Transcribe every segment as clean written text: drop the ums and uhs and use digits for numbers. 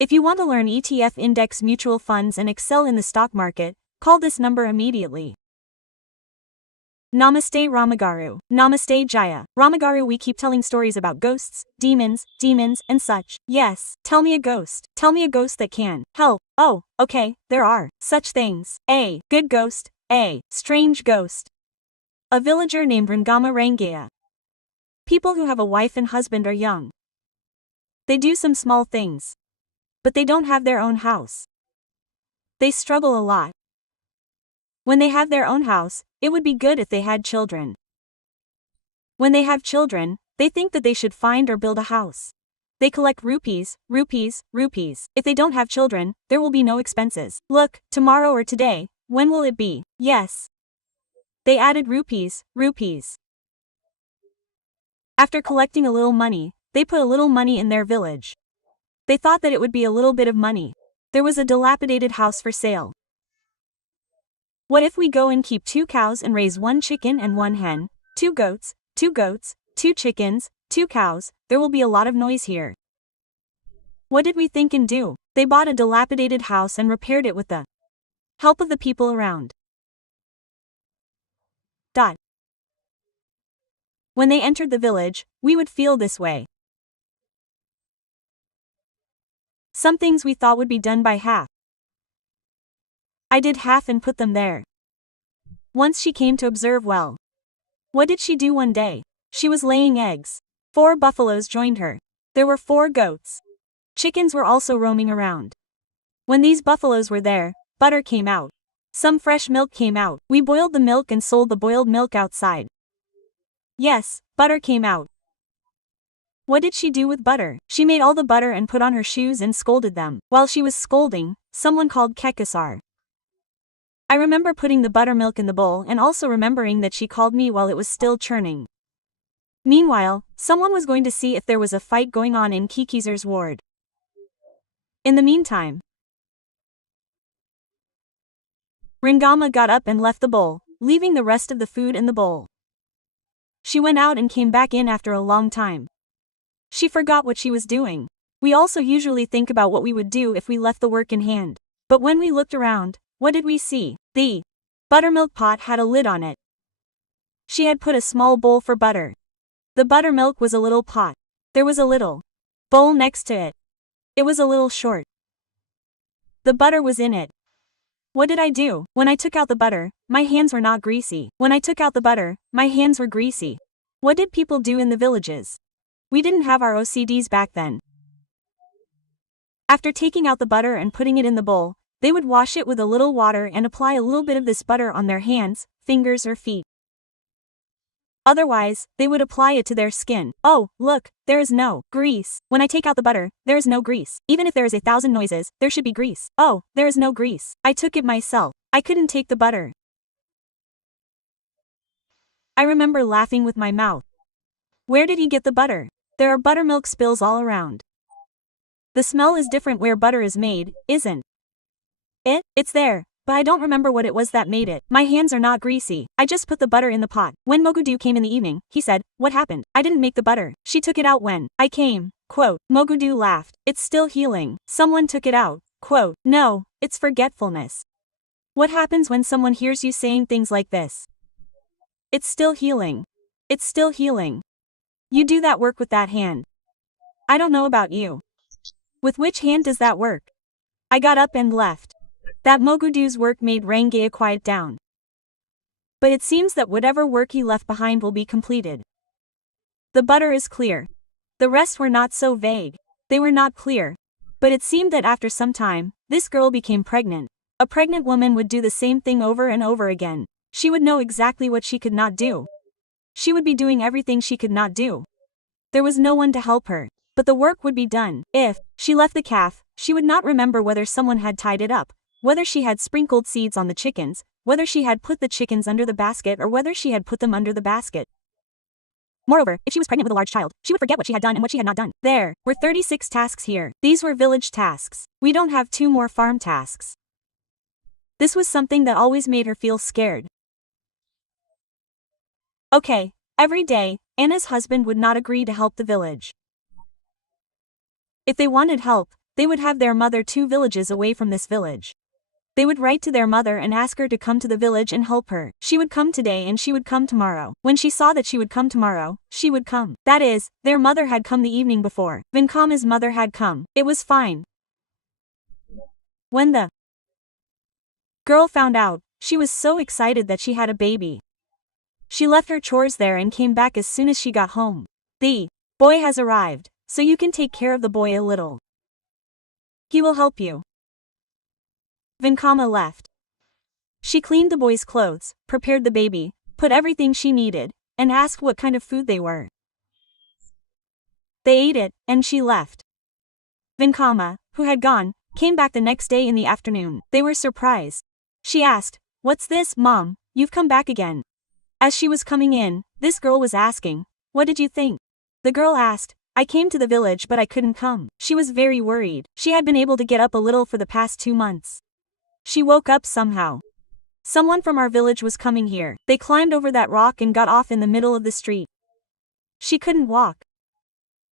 If you want to learn ETF index mutual funds and excel in the stock market, call this number immediately. Namaste Ramagaru. Namaste Jaya. Ramagaru, we keep telling stories about ghosts, demons, and such. Yes, tell me a ghost. Tell me a ghost that can help. Oh, okay, there are such things. A good ghost. A strange ghost. A villager named Ramaa Raavi. People who have a wife and husband are young. They do some small things, but they don't have their own house. They struggle a lot. When they have their own house, it would be good if they had children. When they have children, they think that they should find or build a house. They collect rupees. If they don't have children, there will be no expenses. Look, tomorrow or today, when will it be? Yes. They added rupees. After collecting a little money, they put a little money in their village. They thought that it would be a little bit of money. There was a dilapidated house for sale. What if we go and keep 2 cows and raise 1 chicken and 1 hen, 2 goats, 2 chickens, 2 cows, there will be a lot of noise here. What did we think and do? They bought a dilapidated house and repaired it with the help of the people around. When they entered the village, we would feel this way. Some things we thought would be done by half. I did half and put them there. Once she came to observe well. What did she do one day? She was laying eggs. 4 buffaloes joined her. There were 4 goats. Chickens were also roaming around. When these buffaloes were there, butter came out. Some fresh milk came out. We boiled the milk and sold the boiled milk outside. Yes, butter came out. What did she do with butter? She made all the butter and put on her shoes and scolded them. While she was scolding, someone called Kekasar. I remember putting the buttermilk in the bowl and also remembering that she called me while it was still churning. Meanwhile, someone was going to see if there was a fight going on in Kekasar's ward. In the meantime, Rangama got up and left the bowl, leaving the rest of the food in the bowl. She went out and came back in after a long time. She forgot what she was doing. We also usually think about what we would do if we left the work in hand. But when we looked around, what did we see? The buttermilk pot had a lid on it. She had put a small bowl for butter. The buttermilk was a little pot. There was a little bowl next to it. It was a little short. The butter was in it. What did I do? When I took out the butter, my hands were not greasy. When I took out the butter, my hands were greasy. What did people do in the villages? We didn't have our OCDs back then. After taking out the butter and putting it in the bowl, they would wash it with a little water and apply a little bit of this butter on their hands, fingers or feet. Otherwise, they would apply it to their skin. Oh, look, there is no grease. When I take out the butter, there is no grease. Even if there is 1,000 noises, there should be grease. Oh, there is no grease. I took it myself. I couldn't take the butter. I remember laughing with my mouth. Where did he get the butter? There are buttermilk spills all around. The smell is different where butter is made, isn't it? It's there. But I don't remember what it was that made it. My hands are not greasy. I just put the butter in the pot. When Mogudu came in the evening, he said, "What happened? I didn't make the butter. She took it out when I came." Quote. Mogudu laughed. "It's still healing. Someone took it out." Quote. "No, it's forgetfulness." What happens when someone hears you saying things like this? It's still healing. It's still healing. You do that work with that hand. I don't know about you. With which hand does that work? I got up and left. That Mogudu's work made Rangaya quiet down. But it seems that whatever work he left behind will be completed. The butter is clear. The rest were not so vague. They were not clear. But it seemed that after some time, this girl became pregnant. A pregnant woman would do the same thing over and over again. She would know exactly what she could not do. She would be doing everything she could not do. There was no one to help her. But the work would be done. If she left the calf, she would not remember whether someone had tied it up, whether she had sprinkled seeds on the chickens, whether she had put the chickens under the basket or whether she had put them under the basket. Moreover, if she was pregnant with a large child, she would forget what she had done and what she had not done. There were 36 tasks here. These were village tasks. We don't have 2 more farm tasks. This was something that always made her feel scared. Okay, every day, Anna's husband would not agree to help the village. If they wanted help, they would have their mother 2 villages away from this village. They would write to their mother and ask her to come to the village and help her. She would come today and she would come tomorrow. When she saw that she would come tomorrow, she would come. That is, their mother had come the evening before. Vinkama's mother had come. It was fine. When the girl found out, she was so excited that she had a baby. She left her chores there and came back as soon as she got home. The boy has arrived, so you can take care of the boy a little. He will help you. Vinkama left. She cleaned the boy's clothes, prepared the baby, put everything she needed, and asked what kind of food they were. They ate it, and she left. Vinkama, who had gone, came back the next day in the afternoon. They were surprised. She asked, "What's this, Mom? You've come back again." As she was coming in, this girl was asking, "What did you think?" The girl asked, "I came to the village but I couldn't come." She was very worried. She had been able to get up a little for the past 2 months. She woke up somehow. Someone from our village was coming here. They climbed over that rock and got off in the middle of the street. She couldn't walk.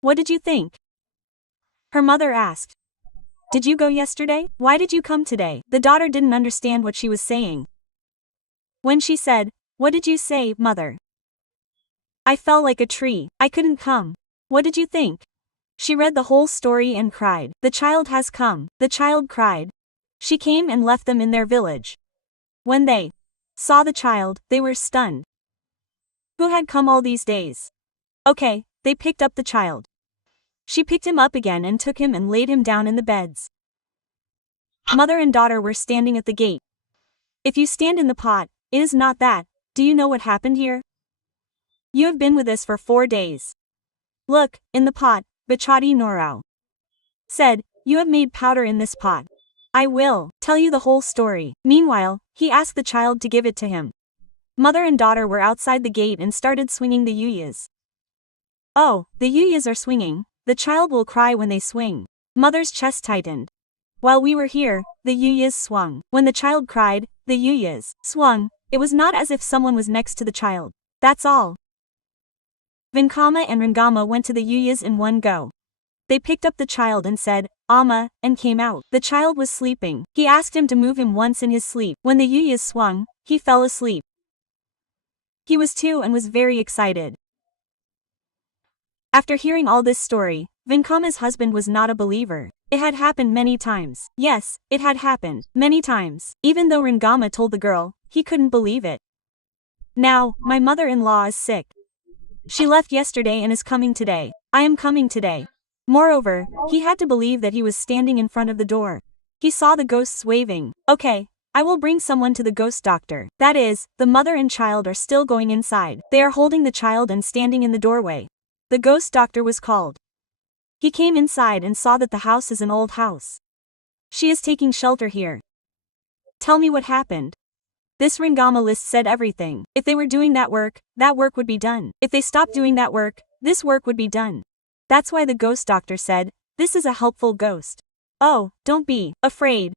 "What did you think?" her mother asked. "Did you go yesterday? Why did you come today?" The daughter didn't understand what she was saying. When she said, "What did you say, mother?" "I fell like a tree. I couldn't come." "What did you think?" She read the whole story and cried. "The child has come." The child cried. She came and left them in their village. When they saw the child, they were stunned. Who had come all these days? Okay, they picked up the child. She picked him up again and took him and laid him down in the beds. Mother and daughter were standing at the gate. "If you stand in the pot, it is not that. Do you know what happened here? You have been with us for 4 days. Look, in the pot," Bachati Norau said, "you have made powder in this pot. I will tell you the whole story." Meanwhile, he asked the child to give it to him. Mother and daughter were outside the gate and started swinging the yuyas. "Oh, the yuyas are swinging. The child will cry when they swing." Mother's chest tightened. "While we were here, the yuyas swung." When the child cried, the yuyas swung. It was not as if someone was next to the child. That's all. Vinkama and Rangama went to the yuyas in one go. They picked up the child and said, "Amma," and came out. The child was sleeping. He asked him to move him once in his sleep. When the yuyas swung, he fell asleep. He was 2 and was very excited. After hearing all this story, Vinkama's husband was not a believer. It had happened many times. Yes, it had happened many times. Even though Rangama told the girl, he couldn't believe it. "Now, my mother-in-law is sick. She left yesterday and is coming today. I am coming today." Moreover, he had to believe that he was standing in front of the door. He saw the ghosts waving. "Okay, I will bring someone to the ghost doctor." That is, the mother and child are still going inside. They are holding the child and standing in the doorway. The ghost doctor was called. He came inside and saw that the house is an old house. "She is taking shelter here. Tell me what happened." This Rangama list said everything. If they were doing that work would be done. If they stopped doing that work, this work would be done. That's why the ghost doctor said, "This is a helpful ghost. Oh, don't be afraid."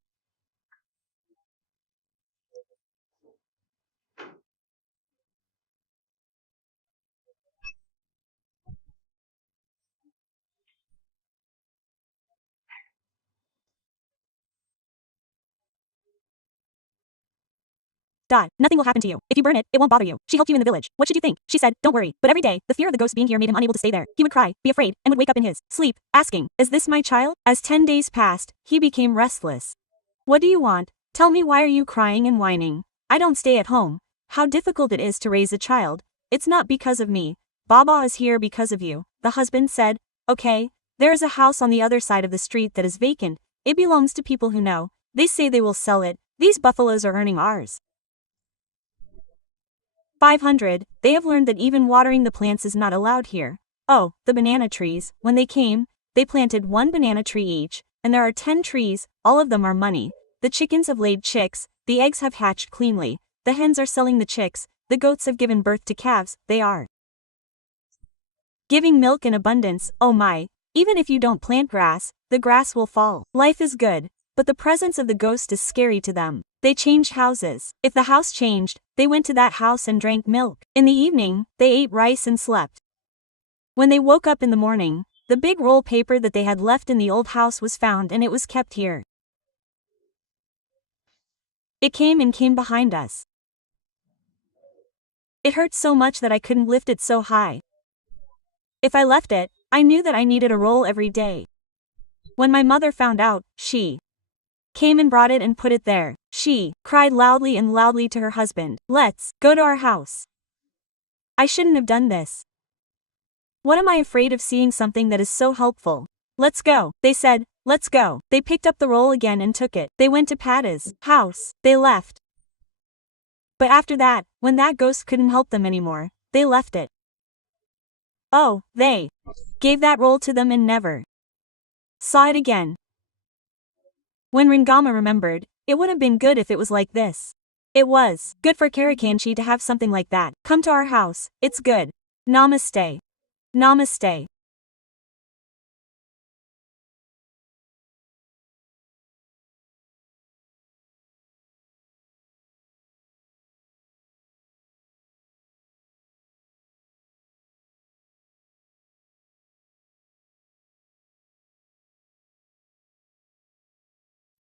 Nothing will happen to you. If you burn it, it won't bother you. She helped you in the village. What should you think? She said, "Don't worry." But every day, the fear of the ghost being here made him unable to stay there. He would cry, be afraid, and would wake up in his sleep, asking, "Is this my child?" As 10 days passed, he became restless. "What do you want? Tell me, why are you crying and whining?" "I don't stay at home. How difficult it is to raise a child. It's not because of me. Baba is here because of you." The husband said, "Okay, there is a house on the other side of the street that is vacant. It belongs to people who know. They say they will sell it. These buffaloes are earning ours. 500, they have learned that even watering the plants is not allowed here. Oh, the banana trees, when they came, they planted 1 banana tree each, and there are 10 trees, all of them are money. The chickens have laid chicks, the eggs have hatched cleanly, the hens are selling the chicks, the goats have given birth to calves, they are giving milk in abundance. Oh my, even if you don't plant grass, the grass will fall. Life is good, but the presence of the ghost is scary to them. They changed houses. If the house changed, they went to that house and drank milk. In the evening, they ate rice and slept. When they woke up in the morning, The big roll paper that they had left in the old house was found and it was kept here. It came behind us. It hurt so much that I couldn't lift it so high. If I left it, I knew that I needed a roll every day. When my mother found out, she came and brought it and put it there. She cried loudly and loudly to her husband, "Let's go to our house. I shouldn't have done this. What am I afraid of seeing something that is so helpful? Let's go," they said. "Let's go." They picked up the roll again and took it. They went to Pata's house. They left. But after that, when that ghost couldn't help them anymore, they left it. Oh, they gave that roll to them and never saw it again. When Ringama remembered, it would have been good if it was like this. It was good for Karakanchi to have something like that. Come to our house, it's good. Namaste. Namaste.